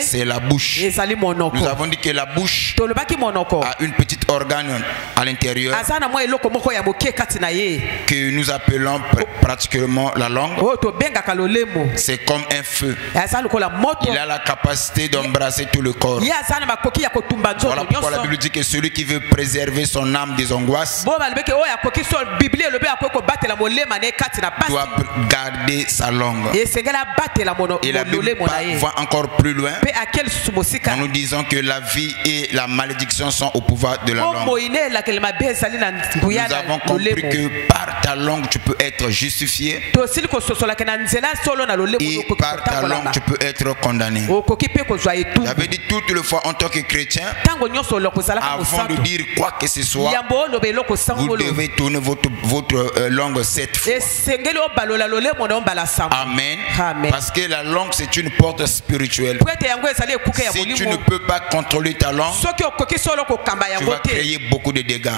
c'est la bouche. Nous avons dit que la bouche a une petite organe à l'intérieur que nous appelons pratiquement la langue. C'est comme un feu. Il a la capacité d'embrasser tout le corps. Voilà pourquoi la Bible dit que celui qui veut préserver son âme des angoisses doit garder sa langue. Et la Bible va encore plus loin en nous disant que la vie et la malédiction sont au pouvoir de la langue. Nous avons compris que par ta langue tu peux être justifié et par ta langue tu peux être condamné. J'avais dit toutes les fois en tant que chrétien, avant de dire quoi que ce soit, vous devez tourner votre langue 7 fois. Amen. Parce que la langue c'est une porte spirituelle. Si tu ne peux pas contrôler ta langue, tu vas créer beaucoup de dégâts.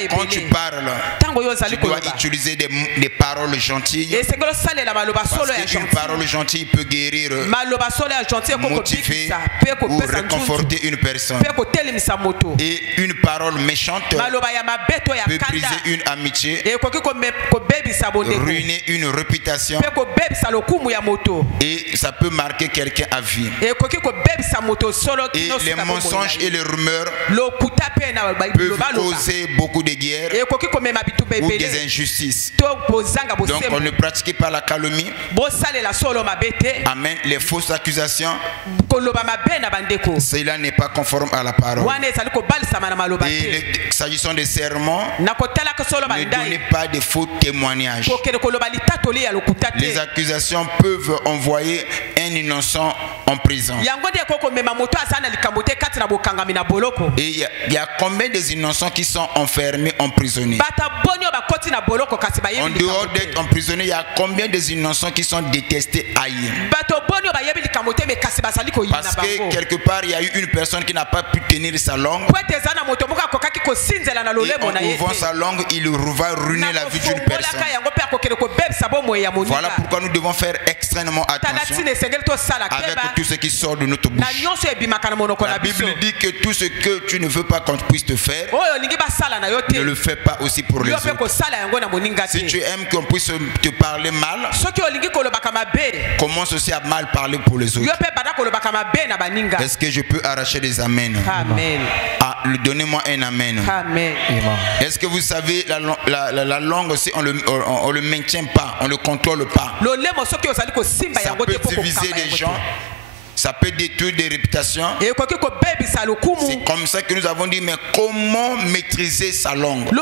Et quand tu parles, tu dois utiliser des paroles gentilles. Parce qu'une parole gentille peut guérir, motiver ou réconforter une personne. Et une parole méchante peut briser une amitié, ruiner une réputation, et ça peut marquer quelqu'un à vie. Et les mensonges et les rumeurs peuvent causer beaucoup de guerres ou des injustices. Donc on ne pratique pas la calomnie. Amen. Les fausses accusations, cela n'est pas conforme à la parole. Et s'agissant des serments, ne donnez pas de faux témoignages. Les accusations peuvent envoyer un innocent en prison. Et il y a combien des innocents qui sont enfermés, emprisonnés? En dehors d'être emprisonnés, il y a combien des innocents qui sont détestés, haïs? Parce que quelque part, il y a eu une personne qui n'a pas pu tenir sa langue. Et en ouvrant sa langue, il va ruiner la vie d'une personne. Voilà pourquoi nous devons faire extrêmement attention avec tout ce qui sort de notre bouche. La Bible dit que tout ce que tu ne veux pas qu'on puisse te faire, ne le fais pas aussi pour les autres. Si tu aimes qu'on puisse te parler mal, commence aussi à mal parler pour les autres. Est-ce que je peux arracher des amens? Amen. Ah, donnez-moi un amen. Amen. Est-ce que vous savez la langue aussi on le maintient pas, on le contrôle pas. Ça peut diviser les gens. Ça peut détruire des réputations. C'est comme ça que nous avons dit, mais comment maîtriser sa langue?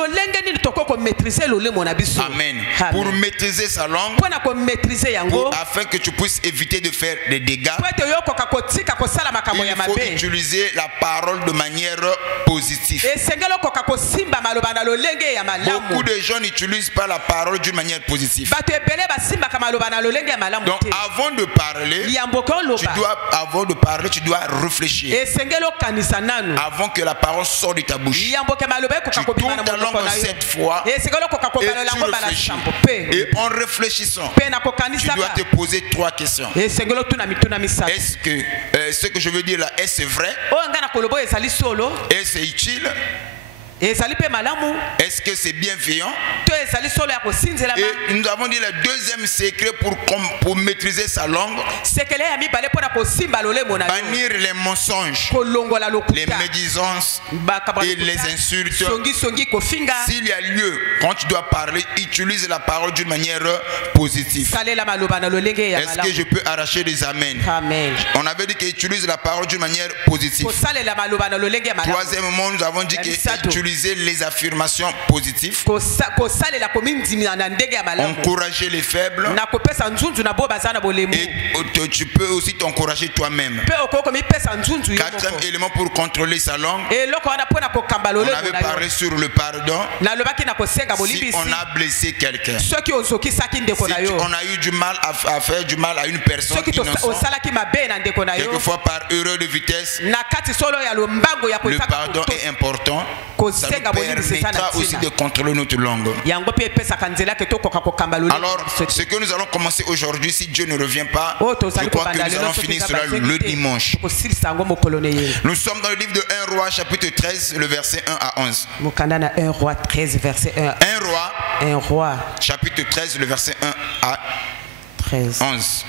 Amen. Pour maîtriser sa langue, afin que tu puisses éviter de faire des dégâts, il faut utiliser la parole de manière positive. Beaucoup de gens n'utilisent pas la parole d'une manière positive. Donc avant de parler, tu dois réfléchir. Avant que la parole sorte de ta bouche, tu tournes ta langue 7 fois et tu réfléchis. Et en réfléchissant, tu dois te poser 3 questions. Est-ce que ce que je veux dire là, est-ce vrai? Est-ce utile? Est-ce que c'est bienveillant? Et nous avons dit le deuxième secret pour maîtriser sa langue: bannir les mensonges, les médisances et les insultes. S'il y a lieu, quand tu dois parler, utilise la parole d'une manière positive. Est-ce que je peux arracher des amens? On avait dit qu'il utilise la parole d'une manière positive. Troisièmement, nous avons dit qu'il les affirmations positives, encourager les faibles, et tu peux aussi t'encourager toi-même. Quatrième élément pour contrôler sa langue, on avait parlé sur le pardon. Si on a blessé quelqu'un, si on a eu du mal à faire du mal à une personne innocente, quelquefois par erreur de vitesse, le pardon est important. ça nous permettra aussi de contrôler notre langue. Alors, ce que nous allons commencer aujourd'hui, si Dieu ne revient pas, je crois que nous allons finir cela le dimanche. Nous sommes dans le livre de 1 Roi, chapitre 13, le verset 1 à 11. 1 Roi 13, verset 1. 1 Roi, chapitre 13, le verset 1 à 11.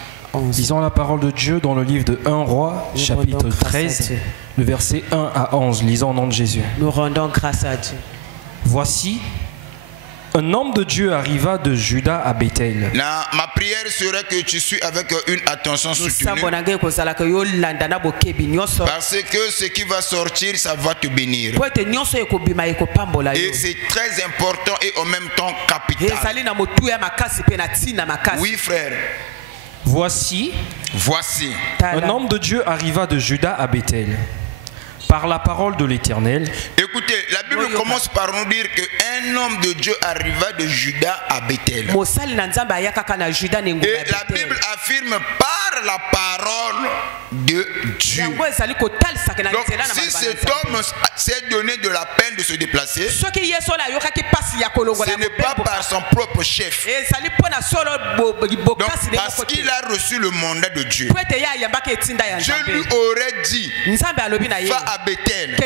Lisons la parole de Dieu dans le livre de 1 Roi, chapitre 13, le verset 1 à 11. Lisons au nom de Jésus. Nous rendons grâce à Dieu. Voici, un homme de Dieu arriva de Juda à Bethel. Ma prière serait que tu suis avec une attention soutenue. Parce que ce qui va sortir, ça va te bénir. Et c'est très important et en même temps capital. Oui, frère. Voici, un homme de Dieu arriva de Juda à Bethel, par la parole de l'Éternel. Écoutez, la Bible commence par nous dire qu'un homme de Dieu arriva de Juda à Bethel. Et la Bible affirme par la parole de Dieu. Donc si cet homme s'est donné de la peine de se déplacer, ce n'est pas par son propre chef. Donc parce qu'il a reçu le mandat de Dieu. Dieu lui aurait dit, va à Bethel.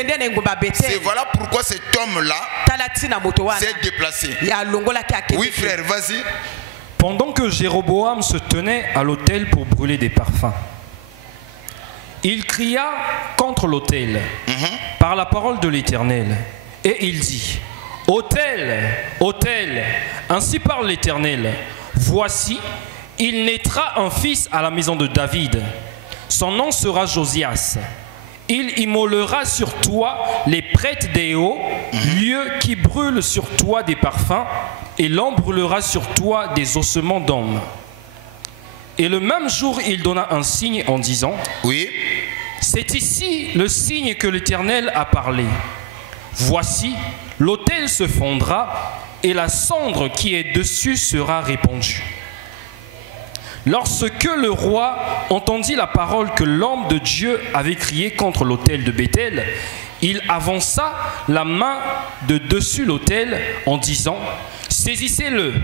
C'est voilà pourquoi cet homme-là s'est déplacé. Oui frère, vas-y. Pendant que Jéroboam se tenait à l'autel pour brûler des parfums, il cria contre l'autel par la parole de l'Éternel. Et il dit, autel, autel, ainsi parle l'Éternel, voici, il naîtra un fils à la maison de David. Son nom sera Josias. Il immolera sur toi les prêtres des hauts, lieu qui brûle sur toi des parfums, et l'on brûlera sur toi des ossements d'hommes. Et le même jour, il donna un signe en disant, oui, c'est ici le signe que l'Éternel a parlé. Voici, l'autel se fondra, et la cendre qui est dessus sera répandue. Lorsque le roi entendit la parole que l'homme de Dieu avait crié contre l'autel de Bethel, il avança la main de dessus l'autel en disant, saisissez-le.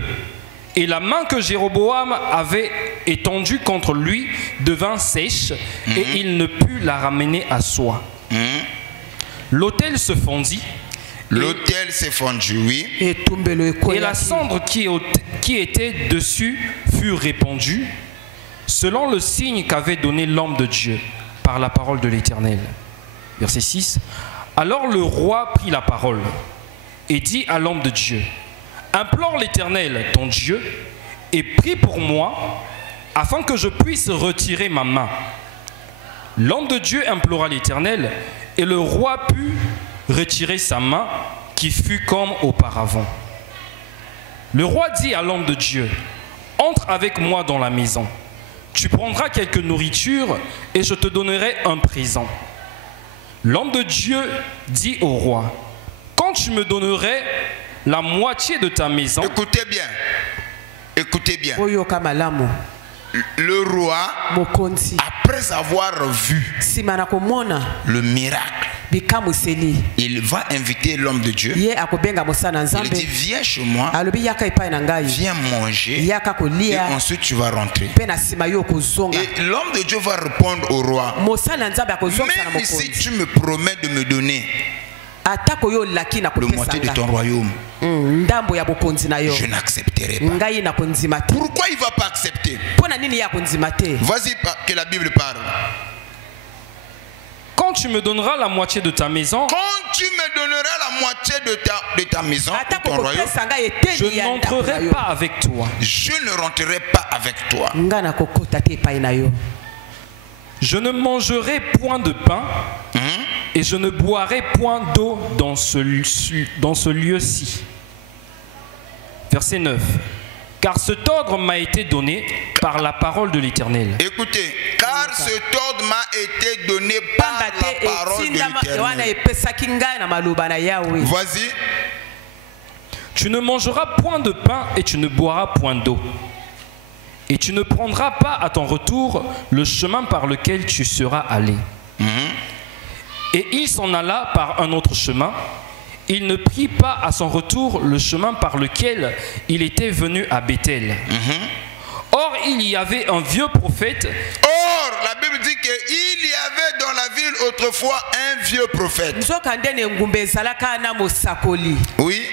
Et la main que Jéroboam avait étendue contre lui devint sèche et il ne put la ramener à soi. L'autel se fondit. L'autel s'est fondu, oui. Et la cendre qui était dessus fut répandue, selon le signe qu'avait donné l'homme de Dieu par la parole de l'Éternel. Verset 6. Alors le roi prit la parole et dit à l'homme de Dieu, implore l'Éternel, ton Dieu, et prie pour moi, afin que je puisse retirer ma main. L'homme de Dieu implora l'Éternel, et le roi put retirer sa main, qui fut comme auparavant. Le roi dit à l'homme de Dieu, entre avec moi dans la maison. Tu prendras quelque nourriture, et je te donnerai un présent. L'homme de Dieu dit au roi, quand tu me donnerais la moitié de ta maison. Écoutez bien. Écoutez bien. Le roi, après avoir vu le miracle, il va inviter l'homme de Dieu. Il dit, viens chez moi, viens manger, et ensuite tu vas rentrer. Et l'homme de Dieu va répondre au roi, même si tu me promets de me donner le moitié de ton royaume, je n'accepterai pas. Pourquoi il ne va pas accepter? Vas-y, que la Bible parle. Quand tu me donneras la moitié de ta maison, quand tu me donneras la moitié de ta maison, de ton royaume, je n'entrerai pas avec toi. Je ne rentrerai pas avec toi. Je ne mangerai point de pain et je ne boirai point d'eau dans ce lieu-ci. Verset 9. Car cet ordre m'a été donné par la parole de l'Éternel. Écoutez, car cet ordre m'a été donné par la parole de l'Éternel. Vas-y. Tu ne mangeras point de pain et tu ne boiras point d'eau. Et tu ne prendras pas à ton retour le chemin par lequel tu seras allé. Et il s'en alla par un autre chemin, il ne prit pas à son retour le chemin par lequel il était venu à Bethel. Or, il y avait un vieux prophète. Or, la Bible dit qu'il y avait dans la ville autrefois un vieux prophète. Oui.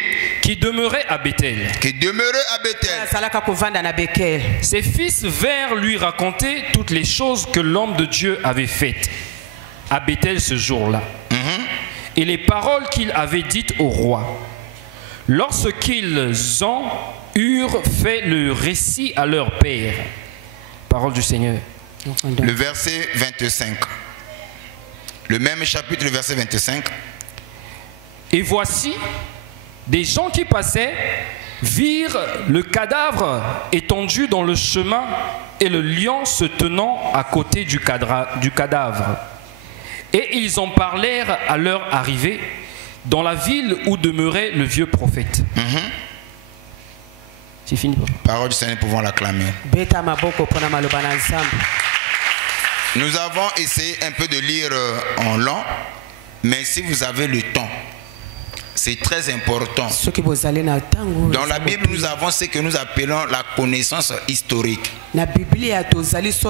Qui demeurait à Bethel. Ses fils vinrent lui raconter toutes les choses que l'homme de Dieu avait faites à Bethel ce jour-là. Et les paroles qu'il avait dites au roi. Lorsqu'ils en eurent fait le récit à leur père. Parole du Seigneur. Le verset 25. Le même chapitre, le verset 25. Et voici, des gens qui passaient virent le cadavre étendu dans le chemin et le lion se tenant à côté du cadavre. Et ils en parlèrent à leur arrivée dans la ville où demeurait le vieux prophète. C'est fini. Parole du Seigneur, pouvons l'acclamer. Nous avons essayé un peu de lire en lent, mais si vous avez le temps, c'est très important. Dans la Bible, nous avons ce que nous appelons la connaissance historique. La connaissance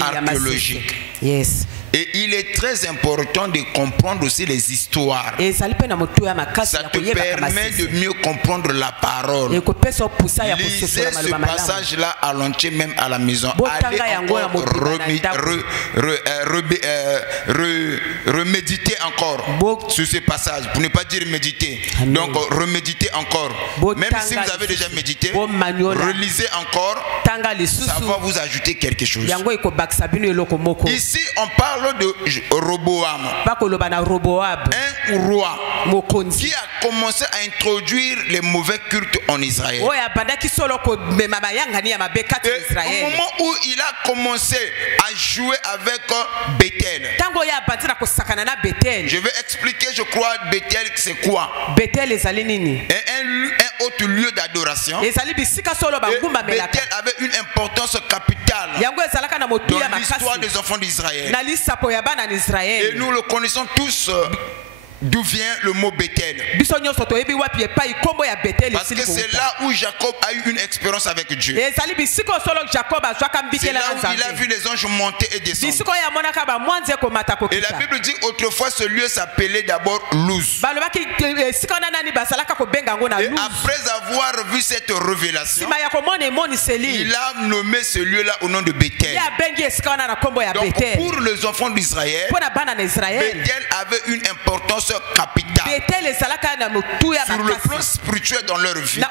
archéologique. Yes. Et il est très important de comprendre aussi les histoires. Ça te permet de mieux comprendre la parole. Lisez ce passage-là à l'entier, même à la maison. Allez encore reméditer encore sur ce passage, pour ne pas dire méditer. Donc reméditer encore. Même si vous avez déjà médité, relisez encore. Ça va vous ajouter quelque chose. Ici, on parle de Roboam, un roi qui a commencé à introduire les mauvais cultes en Israël. Et au moment où il a commencé à jouer avec Bethel, je vais expliquer, je crois, Bethel c'est quoi? Un autre lieu d'adoration. Bethel avait une importance capitale dans l'histoire des enfants d'Israël. Et nous le connaissons tous. D'où vient le mot Bethel? Parce que c'est là où Jacob a eu une expérience avec Dieu. C'est là où il a vu les anges monter et descendre. Et la Bible dit autrefois ce lieu s'appelait d'abord Luz. Et après avoir vu cette révélation, il a nommé ce lieu-là au nom de Bethel. Donc pour les enfants d'Israël, Bethel avait une importance capitale sur le plan spirituel dans leur vie. Et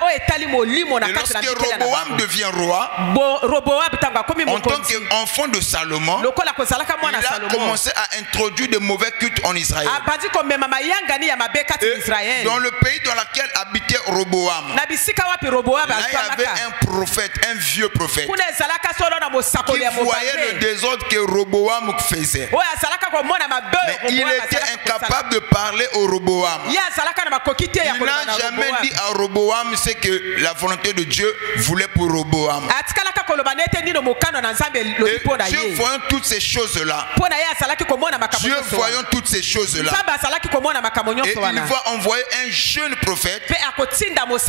lorsque Roboam devient roi, en tant qu'enfant de Salomon, il a commencé à introduire de mauvais cultes en Israël. Et dans le pays dans lequel habitait Roboam, là il y avait un prophète, un vieux prophète, qui voyait le désordre que Roboam faisait. Mais il était incapable de parler au Roboam. Il n'a jamais dit à Roboam ce que la volonté de Dieu voulait pour Roboam. Et Dieu voyant toutes ces choses-là, et il va envoyer un jeune prophète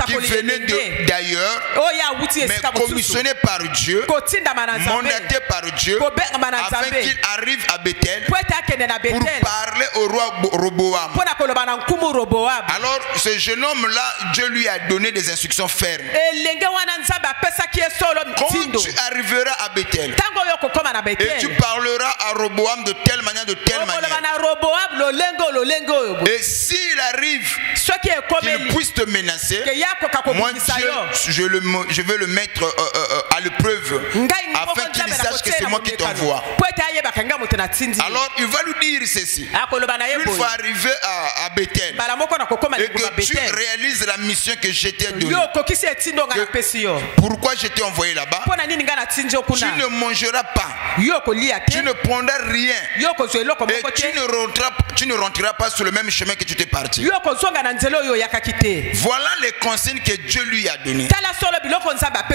qui venait d'ailleurs, mais commissionné par Dieu, mandaté par Dieu, afin qu'il arrive à Bethel pour parler au roi Roboam. Alors ce jeune homme-là, Dieu lui a donné des instructions fermes. Quand tu arriveras à Bethel et tu parleras à Roboam de telle manière, de telle manière, et s'il arrive qu'il puisse te menacer, moi Dieu, je vais le mettre à l'épreuve afin qu'il sache que c'est moi qui t'envoie. Alors il va lui dire ceci: il faut arriver à Bethel et que tu réalises la mission que je t'ai donnée. Pourquoi je t'ai envoyé là-bas? Tu ne mangeras pas, tu ne prendras rien, et tu ne rentreras pas sur le même chemin que tu t'es parti. Voilà les consignes que Dieu lui a données.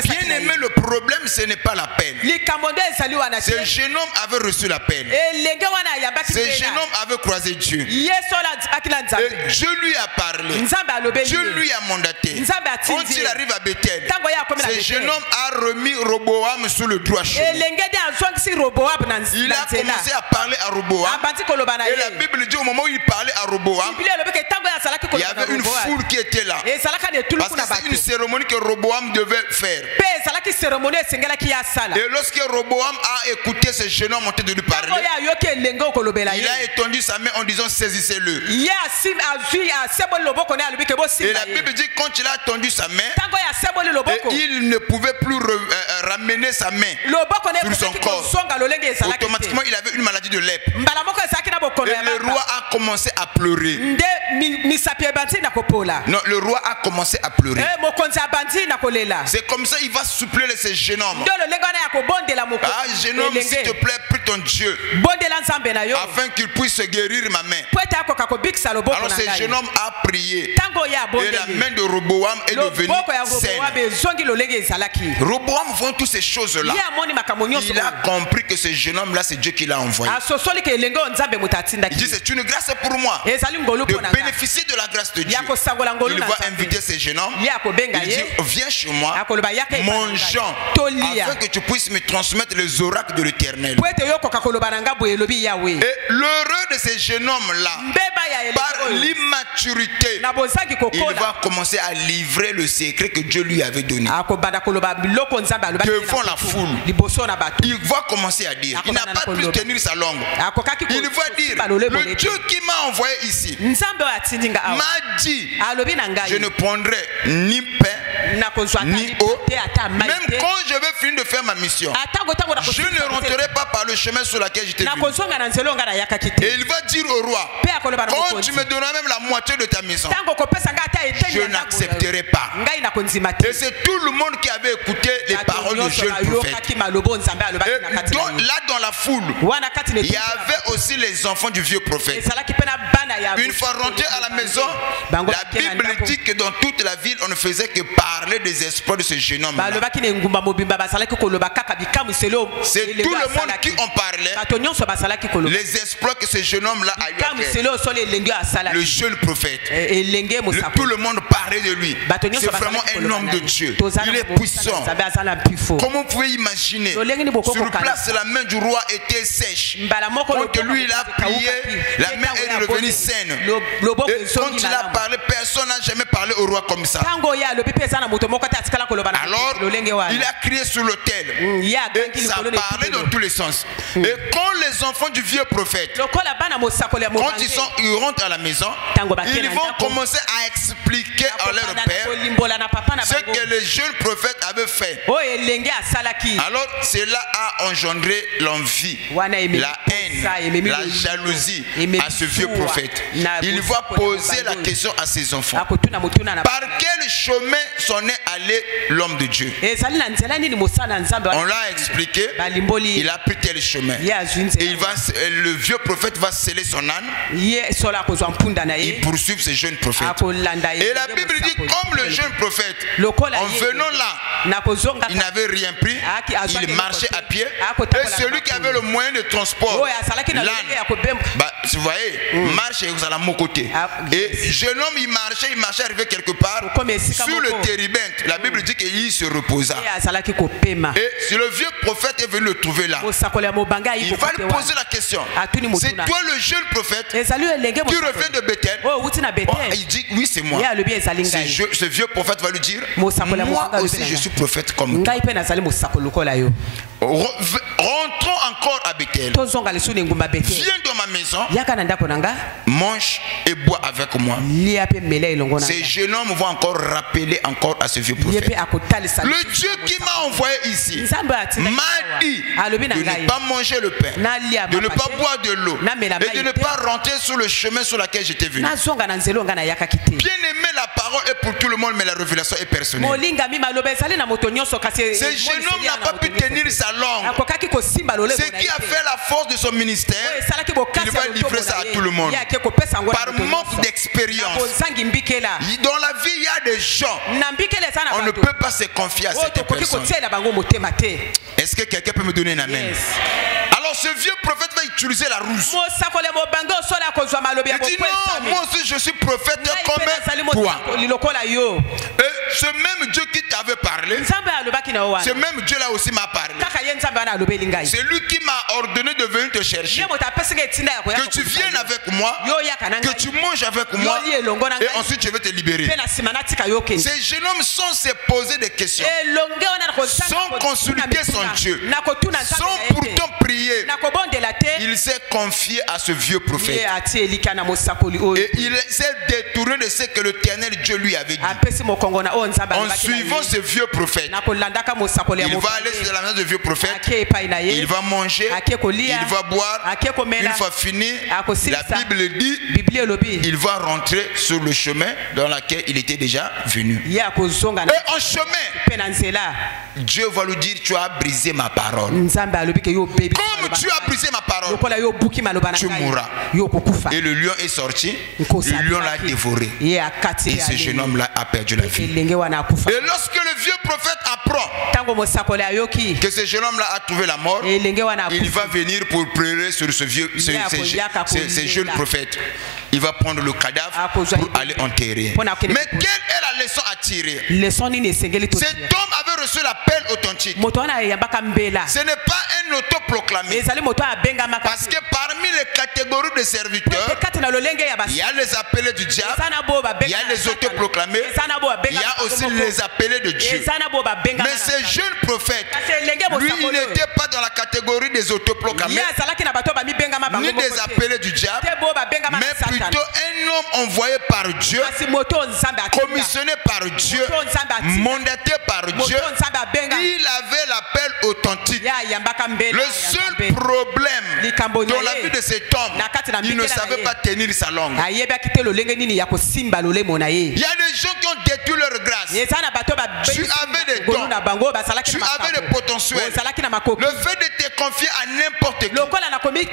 Bien aimé, le problème ce n'est pas la peine. Ce jeune homme avait reçu l'appel. Ce jeune homme avait croisé Dieu. Et Dieu lui a parlé. Dieu lui a mandaté. Quand il arrive à Bethel, ce jeune homme a remis Roboam sur le droit chemin. Il a commencé à parler à Roboam. Et la Bible dit au moment où il parlait à Roboam, il y avait une foule qui était là. Parce que c'est une cérémonie que Roboam devait faire. Et lorsque Roboam a écouté ce jeune homme en train de lui parler, il a étendu sa main en disant saisissez-le. Et la Bible dit quand il a tendu sa main, il ne pouvait plus ramener sa main sur son corps. Automatiquement il avait une maladie de lèpre. Et le roi a commencé à pleurer. Non, le roi a commencé à pleurer. C'est comme ça il va suppléer ce jeune homme. Ah, jeune homme, s'il te plaît, prie ton Dieu afin qu'il puisse guérir ma main. Alors ce jeune homme a prié et la main de Roboam est devenue saine. Roboam voit toutes ces choses-là. Il a compris que ce jeune homme-là, c'est Dieu qui l'a envoyé. Il dit c'est une grâce pour moi de bénéficier de la grâce de Dieu. Il va inviter ce jeune homme. Il dit viens chez moi, mangeons, afin que tu puisses me transmettre les oracles de l'Éternel. Et l'heureux de ce jeune homme-là, par l'immaturité, il va commencer à livrer le secret que Dieu lui avait donné devant la foule. Il va commencer à dire, il n'a pas pu tenir sa langue. Il va dire, le Dieu qui m'a envoyé ici m'a dit, je ne prendrai ni pain ni eau, même quand je vais finir de faire ma mission. Je ne rentrerai pas par le chemin sur lequel j'étais venu. Et il va dire au roi, quand tu me donneras même la moitié de ta maison, je n'accepterai pas. Et c'est tout le monde qui avait écouté les paroles du jeune prophète. Et là dans la foule, il y avait aussi les enfants du vieux prophète. Une fois rentrés à la maison, la Bible dit que dans toute la ville, on ne faisait que parler des espoirs de ce jeune homme. C'est tout le monde qui en parlait, les espoirs que ce jeune homme-là a eu à faire. Le jeune prophète. Tout le monde parlait de lui. C'est vraiment un homme de Dieu. Il est puissant. Comment vous pouvez imaginer? Sur place, la main du roi était sèche. Quand lui il a prié, la main est devenue saine. Et quand il a parlé, personne n'a jamais parlé au roi comme ça. Alors, il a crié sur l'autel. Et ça parlait dans tous les sens. Et quand les enfants du vieux prophète, quand ils rentrent à la maison, ils vont commencer à expliquer à leur père ce que le jeune prophète avait fait. Alors, cela a engendré l'envie, la haine, la jalousie à ce vieux prophète. Il va poser la question à ses enfants. Par quel chemin s'en est allé l'homme de Dieu? On l'a expliqué. Il a pris tel chemin. Et le vieux prophète va sceller son âne. Il poursuit ce jeune prophète. Et la Bible dit comme le jeune prophète, en venant là, il n'avait rien pris. Il marchait à pied. Et celui qui avait le moyen de transport, l'âne, vous voyez, marche et vous allez à mon côté. Et jeune homme, il marchait, arrivé quelque part sur le térébinthe. La Bible dit qu'il se reposa. Et si le vieux prophète est venu le trouver là, il va lui poser la question. C'est toi le jeune prophète qui revient de Bethel? Il dit oui, c'est moi. Ce vieux prophète va lui dire, moi aussi je suis prophète comme toi. Rentrons encore à Bethel. Viens dans ma maison, mange et bois avec moi. Ces jeunes hommes vont encore rappeler encore à ce vieux prophète. Le Dieu qui m'a envoyé ici m'a dit de ne pas manger le pain, de ne pas boire de l'eau et de ne pas rentrer sur le chemin sur lequel j'étais venu. Bien aimé, la parole est pour tout le monde, mais la révélation est personnelle. Ce jeune homme n'a pas pu tenir sa langue. Ce qui a fait la force de son ministère, il va livrer ça à tout le monde. Par manque d'expérience. Dans la vie, il y a des gens, on ne peut pas se confier à cette personne. Est-ce que quelqu'un peut me donner un amen? Alors Alors ce vieux prophète va utiliser la ruse. Il dit non, moi aussi je suis prophète comme toi. Et ce même Dieu qui t'avait parlé, ce même Dieu là aussi m'a parlé. C'est lui qui m'a ordonné de venir te chercher. Que tu viennes avec moi, que tu manges avec moi, et ensuite je vais te libérer. Ces jeunes hommes sans se poser des questions, sans consulter son Dieu, sans pourtant prier, il s'est confié à ce vieux prophète. Et il s'est détourné de ce que l'Éternel Dieu lui avait dit. En suivant ce vieux prophète, il va aller sur la maison du vieux prophète, il va manger, il va boire. Une fois fini, la Bible dit, il va rentrer sur le chemin dans lequel il était déjà venu. Et en chemin, Dieu va lui dire, tu as brisé ma parole. Comme tu as brisé ma parole, tu mourras. Et le lion est sorti, le lion l'a dévoré. Et ce jeune homme là a perdu la vie. Et lorsque le vieux prophète apprend que ce jeune homme là a trouvé la mort, il va venir pour pleurer sur ce jeune prophète. Il va prendre le cadavre pour aller enterrer. Mais quelle est la leçon à tirer? Cet homme avait reçu l'appel authentique. Ce n'est pas un autoproclamé. Parce que parmi les catégories de serviteurs, il y a les appelés du diable, il y a les autoproclamés, il y a aussi les appelés de Dieu. Mais ce jeune prophète, lui, il n'était pas dans la catégorie des autoproclamés, ni des appelés du diable, mais plutôt un homme envoyé par Dieu, commissionné par Dieu, mandaté par Dieu. Il avait l'appel authentique. Le seul problème dans la vie de cet homme, il ne savait pas tenir sa langue. Il y a des gens qui ont détruit leur grâce. Tu avais des dons, tu avais des potentiels. Le fait de te confier à n'importe qui, le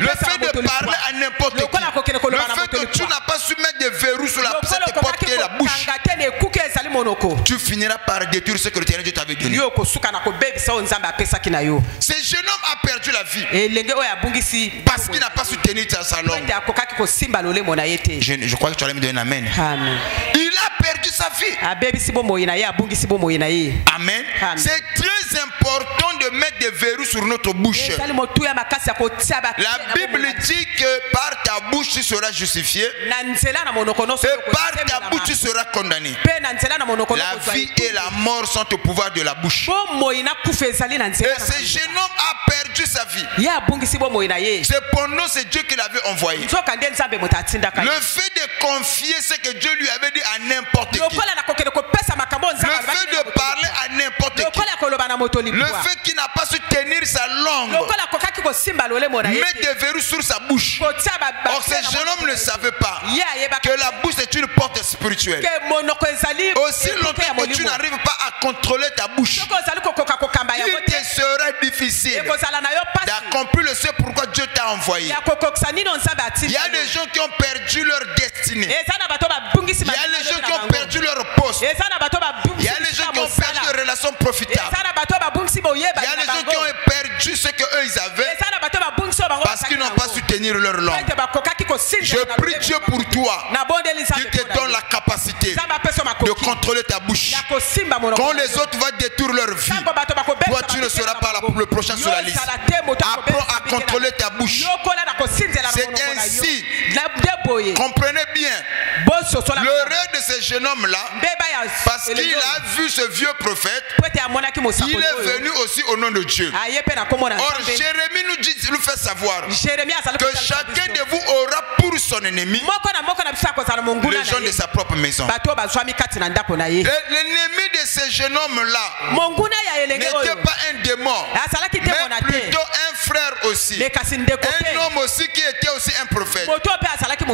fait de parler à n'importe qui, le fait que tu n'as pas su mettre des verrous sur cette porte qui est la bouche, tu finiras par détruire ce que l'Éternel Dieu t'avait donné. Ce jeune homme a perdu la vie parce qu'il n'a pas su tenir sa langue. Je crois que tu allais me donner un amen. Il a perdu sa vie. Amen. C'est très important de mettre des verrous sur notre bouche. La Bible dit que par ta bouche tu seras justifié et par ta bouche tu seras condamné. La vie et la mort sont au pouvoir de la bouche. Et ce jeune homme a perdu sa vie. Cependant, c'est Dieu qui l'avait envoyé. Le fait de confier ce que Dieu lui avait dit à n'importe qui, le fait de parler à n'importe qui, le fait qu'il n'a pas su tenir sa langue, mettre des verrous sur sa bouche. Or, ce jeune homme ne savait pas que la bouche est une porte spirituelle. Aussi longtemps que tu n'arrives pas à contrôler ta bouche, il te sera difficile d'accomplir le ce pourquoi Dieu t'a envoyé. Il y a des gens qui ont perdu leur destinée. Il y a des gens qui ont perdu leur poste. Il y a des gens qui ont perdu des relations profitables. Il y a des gens qui ont perdu ce qu'eux ils avaient parce qu'ils n'ont pas su tenir leur langue. Je prie Dieu pour toi qu'il te donne la capacité de contrôler ta bouche. Quand les autres vont détruire leur vie, toi tu ne seras pas le prochain sur la liste. Apprends à contrôler ta bouche. C'est ainsi. Comprenez bien l'erreur de ce jeune homme là, parce qu'il a vu ce vieux prophète, il est venu aussi au nom de Dieu. Or Jérémie nous fait savoir que chacun de vous aura pour son ennemi les gens de sa propre maison. L'ennemi de ce jeune homme là n'était pas un démon, mais plutôt un frère aussi, un homme aussi qui était aussi un prophète,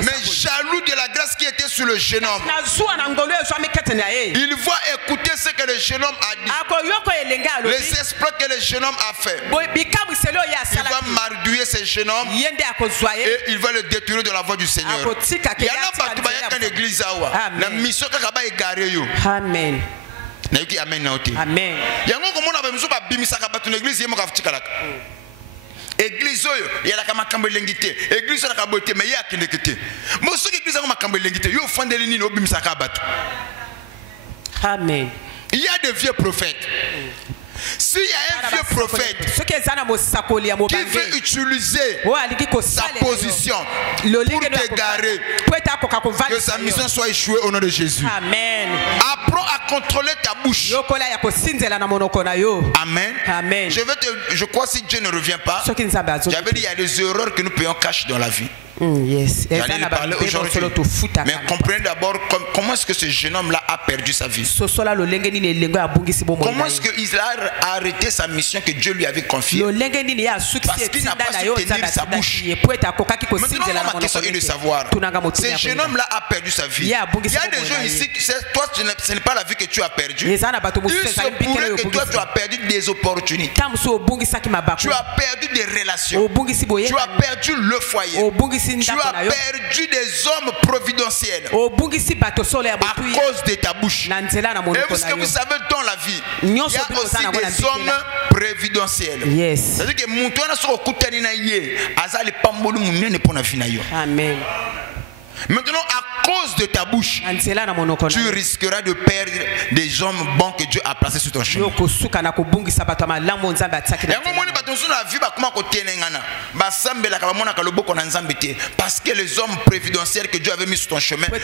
mais jaloux de la grâce qui était sur le jeune homme. Il va écouter ce que le jeune homme a dit, les exploits que le jeune homme a fait. Il va mardouiller ce jeune homme et il va le détourner de la voie du Seigneur. Il y a une église la mission qui est égarée. Amen. Amen. église il y a la makambo lengité église la kaboté mais il y a kinekité mo so église la makambo lengité yo fondeli ni obimsaka bato. Amen. Il y a des vieux prophètes. S'il y a un vieux prophète qui veut utiliser sa position pour t'égarer, que sa mission soit échouée au nom de Jésus. Amen. Apprends à contrôler ta bouche. Amen. Amen. Je crois que si Dieu ne revient pas, j'avais dit il y a des erreurs que nous payons cash dans la vie. Yes. J'allais parler aujourd'hui. Mais comprenez d'abord comment est-ce que ce jeune homme-là a perdu sa vie. Comment est-ce qu'il a arrêté sa mission que Dieu lui avait confiée. Parce qu'il n'a pas su tenir sa bouche. Maintenant, ma question est de savoir, ce jeune homme-là a perdu sa vie. Il y a des gens ici, toi, ce n'est pas la vie que tu as perdue. Il se pourrait que toi, tu as perdu des opportunités. Tu as perdu des relations. Tu as perdu le foyer. Tu as perdu des hommes providentiels à cause de ta bouche. Et ce que vous savez dans la vie, il y a aussi des hommes providentiels. C'est-à-dire que mon toit n'a pas coûté na yé, azali pambolu munene pour na finayo. Amen. Maintenant, à cause de ta bouche, tu risqueras de perdre des hommes bons que Dieu a placés sur ton chemin. Parce que les hommes prévidentiels que Dieu avait mis sur ton chemin, comment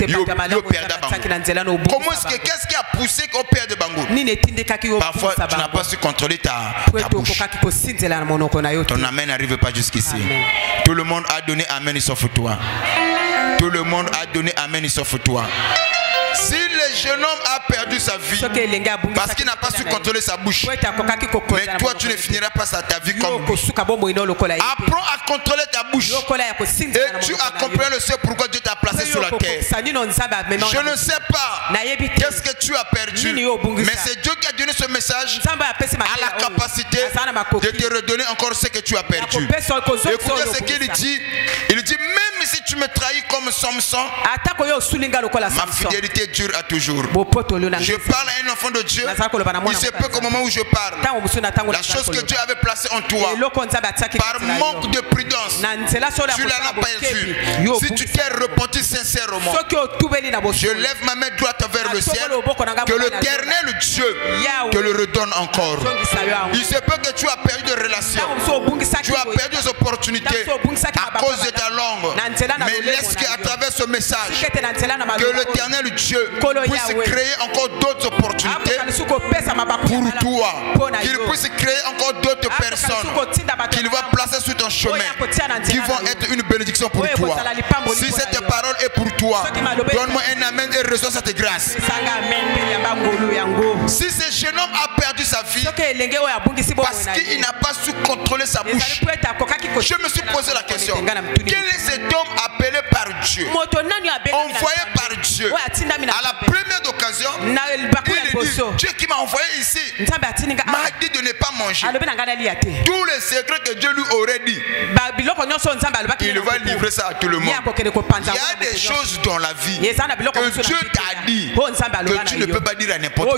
est-ce que qu'est-ce qui a poussé qu'on perde Bango? Parfois, tu n'as pas su contrôler ta bouche. Ton amen n'arrive pas jusqu'ici. Tout le monde a donné amen sauf toi. Tout le monde a donné amen sauf toi. Si le jeune homme a perdu sa vie parce qu'il n'a pas su contrôler sa bouche, mais toi tu ne finiras pas ta vie comme lui. Apprends à contrôler ta bouche et tu accomplis le seul pourquoi Dieu t'a placé sur la terre. Je ne sais pas qu'est-ce que tu as perdu, mais c'est Dieu qui a donné ce message à la capacité de te redonner encore ce que tu as perdu. Écoutez ce qu'il dit. Il dit même si tu me trahis comme Samson, ma fidélité dure à toujours. Je parle à un enfant de Dieu. Il se peut qu'au moment où je parle, la chose que Dieu avait placée en toi, par manque de prudence, tu ne l'as pas vue. Si tu t'es repenti sincèrement, je lève ma main droite vers le ciel, que l'Éternel Dieu te le redonne encore. Il se peut que tu as perdu des relations, tu as perdu des opportunités à cause de ta langue. Mais laisse qu'à travers ce message, que l'Éternel Dieu puisse créer encore d'autres opportunités pour toi, qu'il puisse créer encore d'autres personnes qu'il va placer sur ton chemin, qui vont être une bénédiction pour toi. Si cette parole est pour toi, donne-moi un amen et reçois cette grâce. Si ce jeune homme a perdu sa vie parce qu'il n'a pas su contrôler sa bouche, je me suis posé la question, quel est cet homme appelé par Dieu, envoyé par Dieu? À la première occasion, il dit, Dieu qui m'a envoyé ici m'a dit de ne pas manger. Tous les secrets que Dieu lui aurait dit, il va livrer ça à tout le monde. Il y a des choses dans la vie que Dieu t'a dit que tu ne peux pas dire à n'importe qui.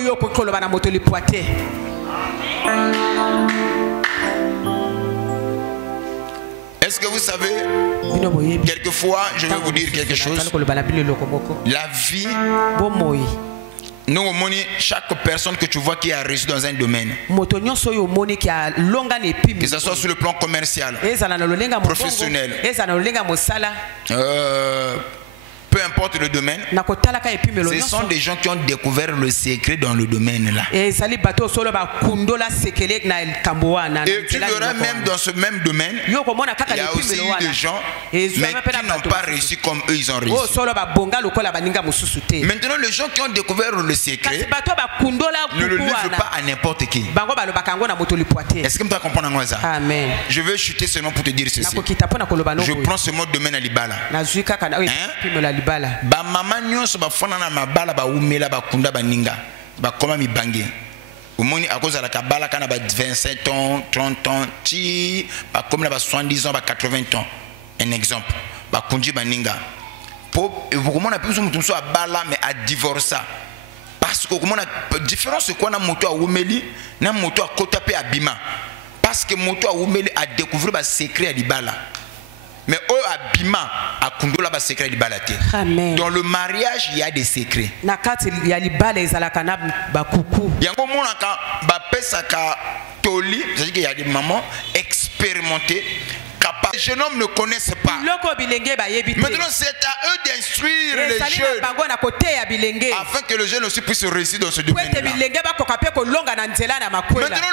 Est-ce que vous savez, quelquefois, je vais vous dire quelque chose, la vie, nous, chaque personne que tu vois qui a réussi dans un domaine, que ce soit sur le plan commercial, professionnel, peu importe le domaine, ce sont des gens qui ont découvert le secret dans le domaine là. Et tu verras même dans ce même domaine, il y a aussi des gens mais qui n'ont pas réussi comme eux ils ont réussi. Maintenant les gens qui ont découvert le secret ne le livrent pas à n'importe qui. Est-ce que tu comprends moi ça? Amen. Je vais chuter ce nom pour te dire ceci. Je prends ce mot domaine à l'ibala. Ba mama nyonso ba fona na mabala ba umela ba kunda ba ninga ba koma mi bangi umoni akoza la kabala kana ba 27 ans 30 ans ti ba comme na ba 70 ans ba 80 ans. Un exemple ba kunji ba ninga po vous na piso mutu so abala mais a divorcer parce que comment différence c'est quoi na moto a umeli na moto a kota pe abima. parce que moto a découvert le secret à l'ibala. Mais abima a kundola ba secret à l'ibala. Dans le mariage, il y a des secrets. Il y a l'ibala ezalaka ba kuku. Yango mona ka ba pesa ka toli, c'est-à-dire qu'il y a des mamans expérimentées. Les jeunes hommes ne connaissent pas. Maintenant, c'est à eux d'instruire les jeunes afin que les jeunes aussi puissent réussir dans ce domaine. Maintenant,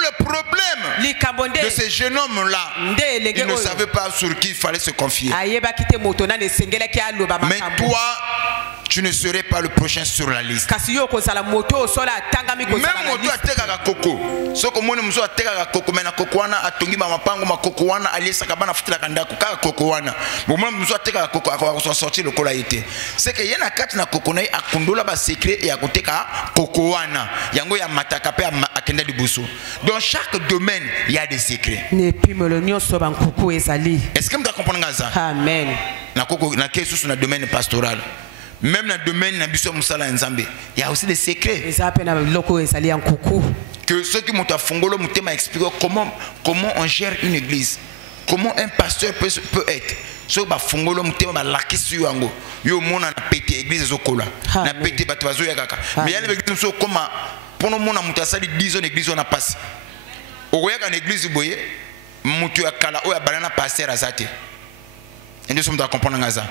le problème de ces jeunes hommes-là, ils ne savaient pas sur qui il fallait se confier. Mais toi, tu ne serais pas le prochain sur la liste. Même moto a teka koko. So ko moni muso a teka koko mena koko wana atongi ba mapango makoko wana aliesa kabana futila kandako ka koko wana. Bon moi muso a teka koko akwa sortir le kola été. C'est que yena kati na koko na akundola ba secret et akoteka koko wana. Yango ya mataka pe akenda libuso. Dans chaque domaine, il y a des secrets. Est-ce que vous comprenez ça? Amen. Na koko na kesu sur le domaine pastoral. Même dans le domaine il y a aussi des secrets. Que ceux qui m'ont expliqué comment on gère une église, comment un pasteur peut être. Ceux qui fongolo mutema laki sur yango yo mona na pété église zokola na pété bato bazo yakaka mais yale église so comment pour mona mutasali 10 ans église on a passé okoyaka na église boye mutu ya kala oya banana pasteur azate et nous sommes dans comprendre ngaza.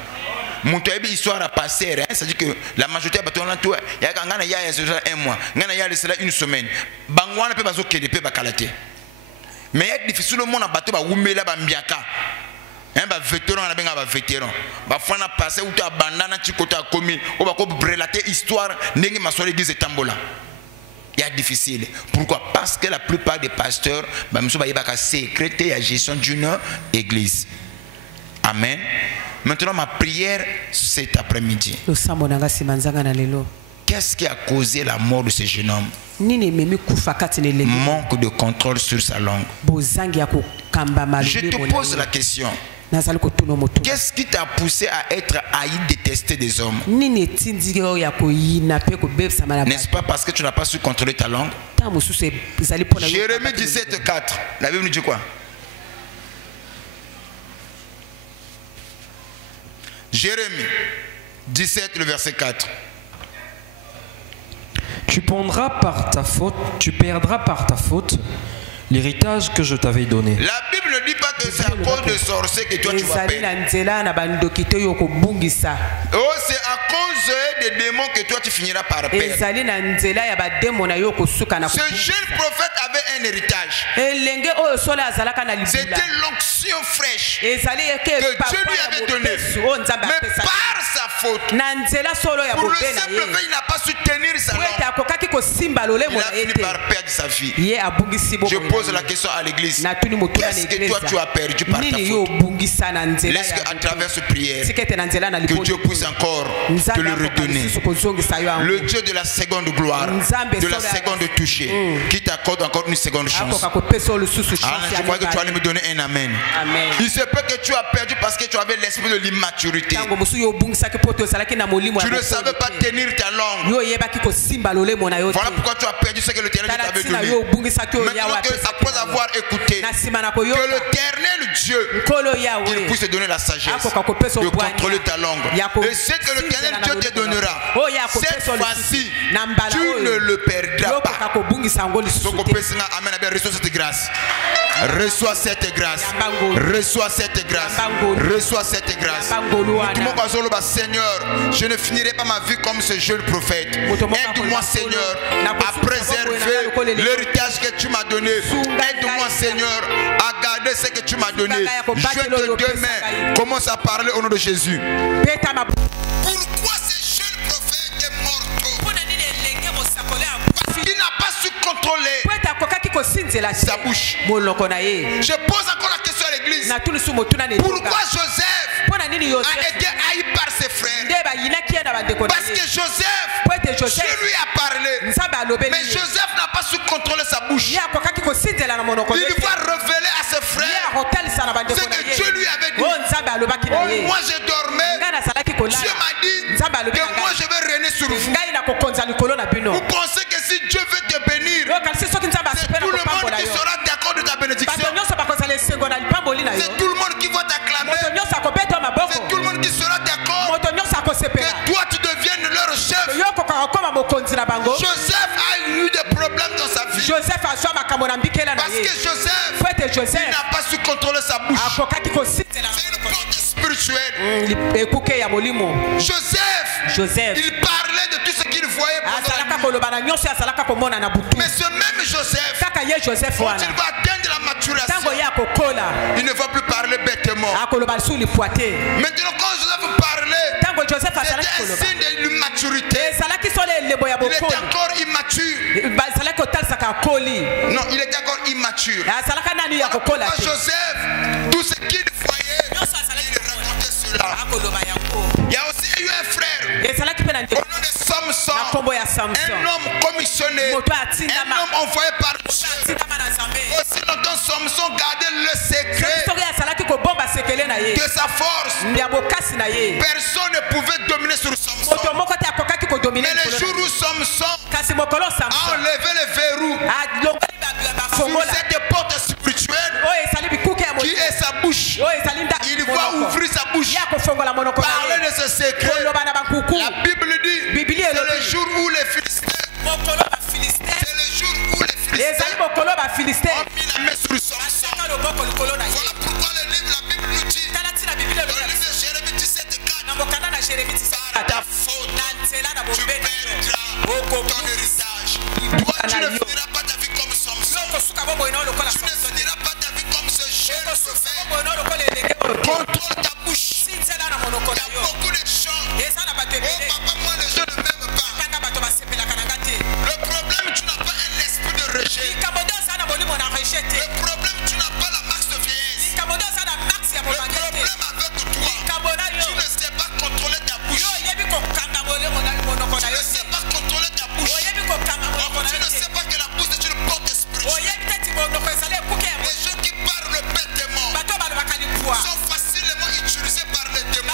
Mon histoire à passer, c'est-à-dire que la majorité de il y a un mois, il y a une semaine. Bangwana peut pas s'occuper de bakalate. Mais il est difficile le monde à battre Oumela Bambiaka. Un vétéran, un vétéran. Bafana passé ou tu as bandana chikota commis, ou va relater histoire, n'est-ce pas l'église de Tambola. Il y a difficile. Pourquoi? Parce que la plupart des pasteurs, secrétaire à gestion d'une église. Amen. Maintenant, ma prière cet après-midi. Qu'est-ce qui a causé la mort de ce jeune homme? Manque de contrôle sur sa langue. Je te pose la question. Qu'est-ce qui t'a poussé à être haï, détesté des hommes? N'est-ce pas parce que tu n'as pas su contrôler ta langue? Jérémie 17,4. La Bible nous dit quoi? Jérémie 17, le verset 4. Tu perdras par ta faute l'héritage que je t'avais donné. La Bible ne dit pas que c'est à cause de sorciers que toi tu vas perdre. Oh, c'est à cause des démons que toi tu finiras par perdre. Ce jeune prophète avait un héritage. C'était l'onction fraîche que Dieu lui avait donnée. Mais par sa faute, pour le simple fait, il n'a pas su tenir sa langue. Il a fini par perdre sa vie. Je pose la question à l'église. Qu'est-ce que toi tu as perdu par ta faute? Laisse qu'à travers cette prière, que Dieu puisse encore te le redonner. Le Dieu de la seconde gloire, de la seconde toucher, qui t'accorde encore une seconde chance. Je crois que tu allais me donner un amen. Il se peut que tu as perdu parce que tu avais l'esprit de l'immaturité. Tu ne savais pas tenir ta langue. Voilà pourquoi tu as perdu ce que l'Éternel t'avait donné. Maintenant que après avoir écouté, que l'Éternel Dieu il puisse te donner la sagesse de contrôler ta langue. Et ce que l'Éternel Dieu te donnera, cette fois-ci, tu ne le perdras pas. Reçois cette grâce. Reçois cette grâce. Reçois cette grâce. Reçois cette grâce. Seigneur, je ne finirai pas ma vie comme ce jeune prophète. Aide-moi, Seigneur, à préserver l'héritage que tu m'as donné. Aide-moi, Seigneur, à garder ce que tu m'as donné. Je te demande, commence à parler au nom de Jésus. Pourquoi ce jeune prophète est mort? Parce qu'il n'a pas su contrôler sa bouche. Je pose encore la question à l'église. Pourquoi Joseph a été haï par ses frères? Parce que Joseph, Dieu lui a parlé, mais Joseph n'a pas su contrôler sa bouche. Il va révéler à ses frères ce que Dieu lui avait dit. Oh, moi je dormais, Dieu m'a dit que moi je vais régner sur vous. Vous pensez que si Dieu veut te bénir, c'est tout le monde qui sera d'accord de ta bénédiction? Joseph, il parlait de tout ce qu'il voyait. Mais ce même Joseph, quand il va atteindre la maturation, il ne va plus parler bêtement. Maintenant, quand Joseph parlait, c'était un signe de l'immaturité. Il était encore immature. Non, il était encore immature. Joseph, tout ce qu'il voyait, il racontait cela. Il y a aussi eu un frère au nom de Samson, un homme commissionné, un homme envoyé par Dieu. Aussi longtemps Samson gardait le secret de sa force. Personne ne pouvait dominer sur Samson. Mais le jour où Samson a enlevé le verrou sur cette porte spirituelle qui est sa bouche, il va ouvrir sa bouche, parler de ce secret. La Bible dit, c'est le jour où les Philistins, ont mis la main sur Samson. Voilà pourquoi le livre, la Bible nous dit, dans le livre de Jérémie 17:4, par ta faute, tu perdras ton héritage. Toi, tu ne finiras pas ta vie comme Samson. Tu ne finiras pas ta vie comme ce jeune prophète. Contrôle ta bouche. Il y a beaucoup de gens. Oh papa, moi les gens ne m'aiment pas. Le problème, tu n'as pas un esprit de rejet. Le problème, tu n'as pas la marque de vieillesse. Le problème avec toi, tu ne sais pas contrôler ta bouche. Tu ne sais pas contrôler ta bouche. Tu ne sais pas que la bouche est une porte spirituelle. Les gens qui parlent bêtement sont facilement utilisés par les démons.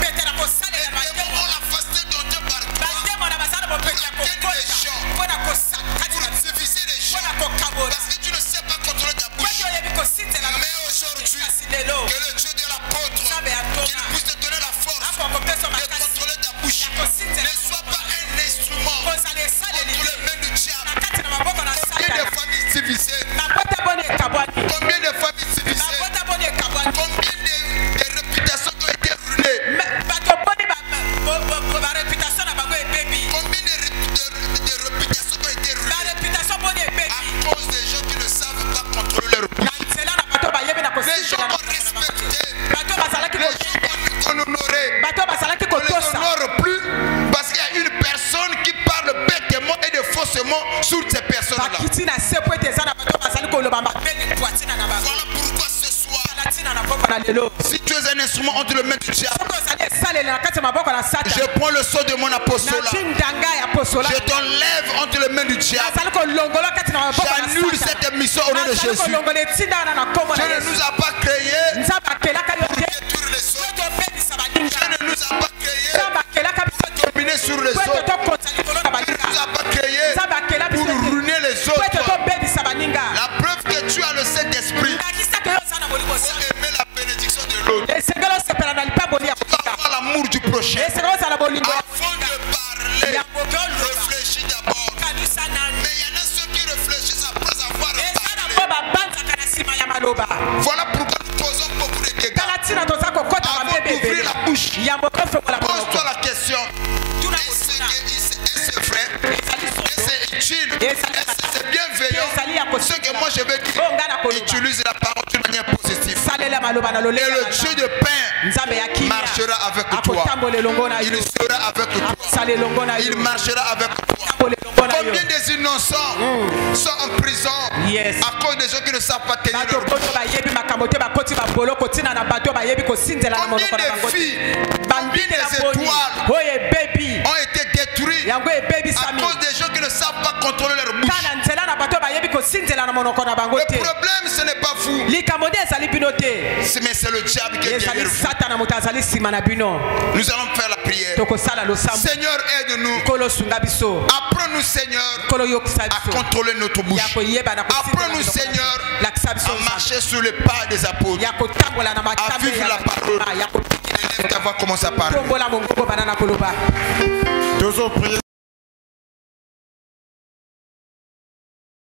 Les démons ont la facilité d'entrer par toi pour atteindre les gens, pour diviser les gens, parce que tu ne sais pas contrôler ta bouche. Mais aujourd'hui, que le Dieu de l'apôtre, qu'il puisse te donner la force de contrôler ta bouche. Ne sois pas un instrument entre les mains du diable. Combien de familles divisées? Combien de familles divisées? Combien de réputations qui ont été ruinées? Combien de réputations qui ont été ruinées à cause des gens qui ne savent pas contrôler leur bouche? Les gens qu'on respectait, les gens qu'on honorait, on ne les honore plus parce qu'il y a une personne qui parle bêtement et de faussement sur ces personnes-là. Voilà pourquoi ce soir, si tu es un instrument entre les mains du diable, je prends le sceau de mon apostolat, je t'enlève entre les mains du diable, j'annule cette mission au nom de Jésus. Dieu ne nous a pas créés pour détruire les autres. Dieu ne nous a pas créés pour dominer sur les autres. Dieu ne nous a pas créés pour ruiner les autres. La preuve que tu as le Saint-Esprit, faut aimer la bénédiction de l'autre. Tu dois avoir l'amour du prochain. Avant de parler, réfléchis d'abord. Mais il y en a ceux qui réfléchissent après avoir parlé. Voilà pourquoi nous causons beaucoup de dégâts. Avant d'ouvrir la bouche, pose-toi la question. Est-ce vrai? Est-ce utile? Est-ce bienveillant? Ce que moi je vais dire, utilise la parole d'une manière positive. Et le Dieu de pain marchera avec toi. Il sera avec toi. Il marchera avec toi. Combien des innocents sont en prison à cause des gens qui ne savent pas tenir leur bouche? Combien de filles, combien des étoiles ont été détruites à cause des gens qui ne savent pas contrôler leur bouche? Le problème, ce n'est pas vous, mais c'est le diable qui est derrière vous. Nous allons faire la prière. Seigneur, aide-nous. Apprends-nous, Seigneur, à contrôler notre bouche. Apprends-nous, Seigneur, à marcher sur le pas des apôtres, à vivre la parole. Élève ta voix, commence à parler.